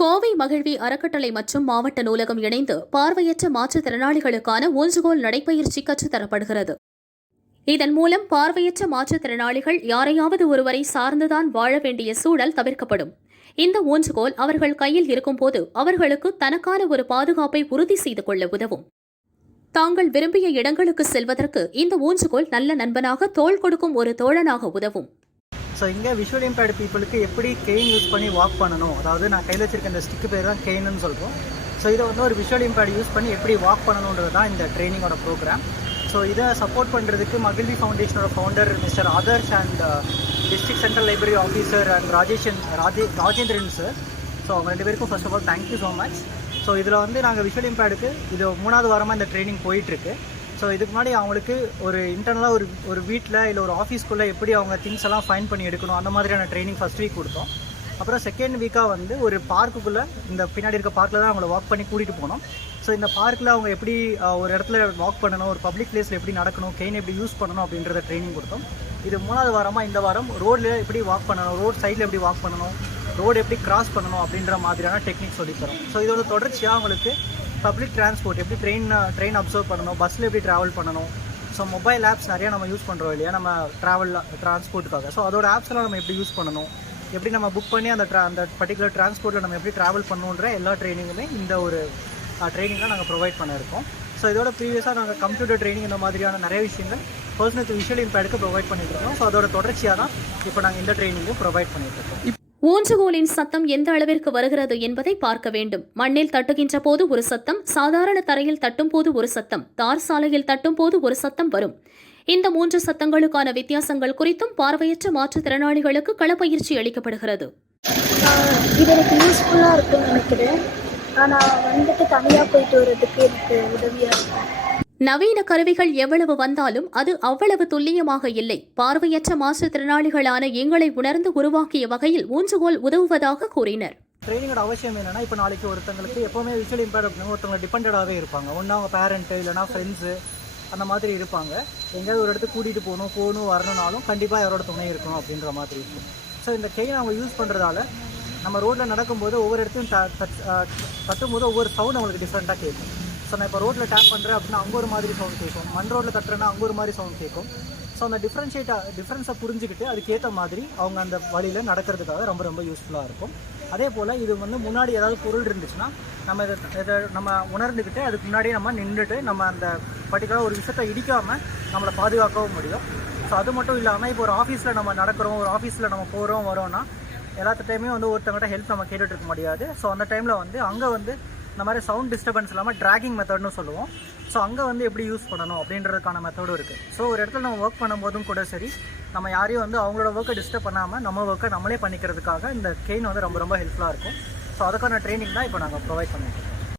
கோவை மகிழ்வி அறக்கட்டளை மற்றும் மாவட்ட நூலகம் இணைந்து பார்வையற்ற மாற்றுத்திறனாளிகளுக்கான ஊன்றுகோல் நடைப்பயிற்சி கற்றுத்தரப்படுகிறது. இதன் மூலம் பார்வையற்ற மாற்றுத்திறனாளிகள் யாரையாவது ஒருவரை சார்ந்துதான் வாழ வேண்டிய சூழல் தவிர்க்கப்படும். இந்த ஊன்றுகோல் அவர்கள் கையில் இருக்கும்போது அவர்களுக்கு தனக்கான ஒரு பாதுகாப்பை உறுதி செய்து கொள்ள உதவும். தாங்கள் விரும்பிய இடங்களுக்கு செல்வதற்கு இந்த ஊன்றுகோல் நல்ல நண்பனாக தோள் கொடுக்கும் ஒரு தோழனாக உதவும். ஸோ இங்கே விஷுவல் இம்பேர்டு பீப்புளுக்கு எப்படி கெயின் யூஸ் பண்ணி வாக் பண்ணணும்? அதாவது நான் கையில் வச்சிருக்க இந்த ஸ்டிக்கு பேர் தான் கெயின்னு சொல்கிறோம் ஸோ இதை வந்து ஒரு விஷுவல் இம்பேர்டு யூஸ் பண்ணி எப்படி வாக் பண்ணணுன்றது தான் இந்த ட்ரைனிங்கோட ப்ரோக்ராம் ஸோ இதை சப்போர்ட் பண்ணுறதுக்கு மகிழ்வி ஃபவுண்டேஷனோட founder mister Adarsh and district central library officer and Rajeshan Raje Rajendran sir so அவங்க ரெண்டு பேருக்கும் first of all thank you so much so இதில் வந்து நாங்கள் விஷுவல் இம்பேர்டுக்கு இது மூணாவது வாரமாக இந்த ட்ரைனிங் போயிட்டுருக்கு ஸோ இதுக்கு முன்னாடி அவங்களுக்கு ஒரு இன்டர்னலாக ஒரு ஒரு வீட்டில் இல்லை ஒரு ஆஃபீஸ்க்குள்ளே எப்படி அவங்க திங்ஸ் எல்லாம் ஃபைன் பண்ணி எடுக்கணும் அந்த மாதிரியான ட்ரைனிங் ஃபஸ்ட் வீக் கொடுத்தோம். அப்புறம் செகண்ட் வீக்காக வந்து ஒரு பார்க்குக்குள்ளே இந்த பின்னாடி இருக்க பார்க்கில் தான் அவங்கள வாக் பண்ணி கூட்டிகிட்டு போனோம். ஸோ இந்த பார்க்கில் அவங்க எப்படி ஒரு இடத்துல வாக் பண்ணணும் ஒரு பப்ளிக் பிளேஸில் எப்படி நடக்கணும் கெயின் எப்படி யூஸ் பண்ணணும் அப்படின்றத ட்ரைனிங் கொடுத்தோம். இது மூணாவது வாரமாக இந்த வாரம் ரோடில் எப்படி வாக் பண்ணணும் ரோட் சைடில் எப்படி வாக் பண்ணணும் ரோடு எப்படி கிராஸ் பண்ணணும் அப்படின்ற மாதிரியான டெக்னிக் சொல்லித்தரோம். ஸோ இதோட தொடர்ச்சியாக அவங்களுக்கு பப்ளிக் டிரான்ஸ்போர்ட் எப்படி ட்ரெயின் ட்ரெயின் அப்சர்வ் பண்ணணும் பஸ்ஸில் எப்படி ட்ராவல் பண்ணணும். ஸோ மொபைல் ஆப்ஸ் நிறையா நம்ம யூஸ் பண்ணுறோம் இல்லையா? நம்ம ட்ராவல் டிரான்ஸ்போர்ட்டுக்காக ஸோ அதோட ஆப்ஸ் எல்லாம் நம்ம எப்படி யூஸ் பண்ணணும்? எப்படி நம்ம புக் பண்ணி அந்த ட்ரா அந்த பர்டிகுலர் டிரான்ஸ்போர்ட்டில் நம்ம எப்படி ட்ராவல் பண்ணணுன்ற எல்லா ட்ரைனிங்குமே இந்த ஒரு ட்ரைனிங்காக நாங்கள் ப்ரொவைட் பண்ணியிருக்கோம் ஸோ இதோட ப்ரீவியஸாக நாங்கள் கம்ப்யூட்டர் ட்ரைனிங் இந்த மாதிரியான நிறைய விஷயங்கள் பர்சனல் விஷுவல் இம்பேடுக்கு ப்ரொவைட் பண்ணிட்டு இருக்கோம். ஸோ அதோட தொடர்ச்சியாக தான் இப்போ நாங்கள் இந்த ட்ரைனிங்கும் ப்ரொவைட் பண்ணிட்டு இருக்கோம். ஊன்றுகோலின் சத்தம் எந்த அளவிற்கு வருகிறது என்பதை பார்க்க வேண்டும். மண்ணில் தட்டுகின்ற போது ஒரு சத்தம் சாதாரண தரையில் தட்டும் போது ஒரு சத்தம் தார் சாலையில் தட்டும் போது ஒரு சத்தம் வரும். இந்த மூன்று சத்தங்களுக்கான வித்தியாசங்கள் குறித்தும் பார்வையற்ற மாற்றுத்திறனாளிகளுக்கு களப்பயிற்சி அளிக்கப்படுகிறது. இது எனக்கு யூஸ்ஃபுல்லாக இருக்கும்னு நினைக்கிறேன். ஆனால் வந்துட்டு தனியாக போயிட்டு வர்றதுக்கு எனக்கு உதவியாக இருக்கும். நவீன கருவிகள் எவ்வளவு வந்தாலும் அது அவ்வளவு துல்லியமாக இல்லை. பார்வையற்ற மாற்றுத்திறனாளிகளான எங்களை உணர்ந்து உருவாக்கிய வகையில் ஊன்றுகோல் உதவுவதாக கூறினர். ட்ரைனிங்கோட அவசியம் என்னன்னா இப்போ நாளைக்கு ஒருத்தங்களுக்கு எப்போவுமே விஷுவல் இம்பேர்ட் அப்படின்னு ஒருத்தவங்க டிபெண்டடாகவே இருப்பாங்க. ஒன்றா அவங்க பேரண்ட்டு இல்லைனா ஃப்ரெண்ட்ஸு அந்த மாதிரி இருப்பாங்க. எங்கேயாவது ஒரு இடத்துக்கு கூட்டிகிட்டு போகணும் போகணும் வரணும்னாலும் கண்டிப்பாக யாரோட துணை இருக்கணும் அப்படின்ற மாதிரி இருக்கும். ஸோ இந்த கெயின் அவங்க யூஸ் பண்ணுறதால நம்ம ரோட்டில் நடக்கும்போது ஒவ்வொரு இடத்தையும் த தச்- ஆஹ் தட்டும்போது ஒவ்வொரு சவுண்ட் அவங்களுக்கு டிஃப்ரெண்ட்டாக கேட்கும். ஸோ நான் இப்போ ரோட்டில் டேப் பண்ணுறேன் அப்படின்னா அங்கே ஒரு மாதிரி சவுண்ட் கேட்கும். மண் ரோட்டில் தட்டுறேன்னா அங்கே ஒரு மாதிரி சவுண்ட் கேட்கும். ஸோ அந்த டிஃப்ரென்ஷியேட்டாக டிஃப்ரென்ஸை புரிஞ்சுக்கிட்டு அதுக்கேற்ற மாதிரி அவங்க அந்த வழியில் நடக்கிறதுக்காக ரொம்ப ரொம்ப யூஸ்ஃபுல்லாக இருக்கும். அதே போல் இது வந்து முன்னாடி ஏதாவது பொருள் இருந்துச்சுன்னா நம்ம இதை இதை நம்ம உணர்ந்துக்கிட்டு அதுக்கு முன்னாடியே நம்ம நின்றுட்டு நம்ம அந்த பர்டிகுலராக ஒரு விஷயத்தை இடிக்காமல் நம்மளை பாதுகாக்கவும் முடியும். ஸோ அது மட்டும் இல்லாமல் இப்போ ஒரு ஆஃபீஸில் நம்ம நடக்கிறோம் ஒரு ஆஃபீஸில் நம்ம போகிறோம் வரோம்னா எல்லாத்த டைமே வந்து ஒருத்தவங்கள்ட்ட ஹெல்ப் நம்ம கேட்டுட்டு இருக்க முடியாது. ஸோ அந்த டைமில் வந்து அங்கே வந்து இந்த மாதிரி சவுண்ட் டிஸ்டர்பன்ஸ் இல்லாமல் ட்ராகிங் மெத்தட்னு சொல்லுவோம். ஸோ அங்கே வந்து எப்படி யூஸ் பண்ணணும் அப்படின்றதுக்கான மெத்தடும் இருக்குது ஸோ ஒரு இடத்துல நம்ம ஒர்க் பண்ணும்போதும் கூட சரி நம்ம யாரையும் வந்து அவங்களோட ஒர்க்கை டிஸ்டர்ப் பண்ணாமல் நம்ம ஒர்க்கை நம்மளே பண்ணிக்கிறதுக்காக இந்த கெயின் வந்து ரொம்ப ரொம்ப ஹெல்ப்ஃபுல்லாக இருக்கும். ஸோ அதுக்கான ட்ரைனிங் தான் இப்போ நாங்கள் ப்ரொவைட் பண்ணிக்கிறோம்